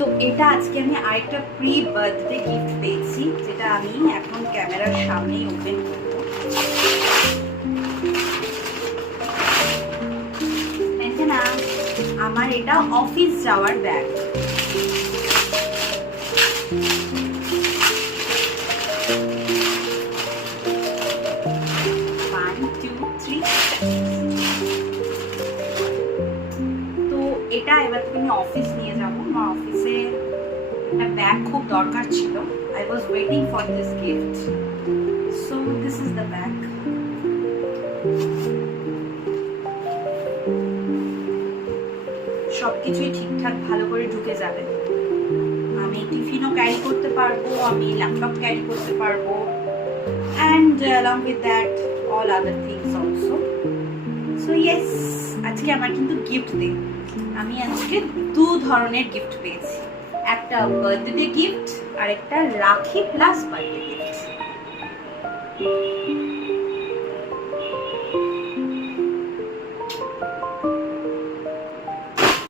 তো এটা আজকে আমি আরেকটা প্রি বার্থডে গিফট পেয়েছি, যেটা আমি এখন ক্যামেরার সামনেই ওপেন করব। না, আমার এটা অফিস যাওয়ার ব্যাগ। তো এটা এবার থেকে আমি অফিস নিয়ে যাবো। আমার অফিসে একটা ব্যাগ খুব দরকার ছিল। I was waiting for this gift. So this is the bag. সবকিছুই ঠিকঠাক ভালো করে ঢুকে যাবে। আমি টিফিনও ক্যারি করতে পারবো, আমি ল্যাপটপ ক্যারি করতে পারবো, and along with that all other things also. So yes, আজকে আমার কিন্তু গিফট ডে। আমি আজকে দু ধরনের গিফট পেয়েছি, একটা বার্থডে গিফট আর একটা রাখি প্লাস বার্থডে গিফট।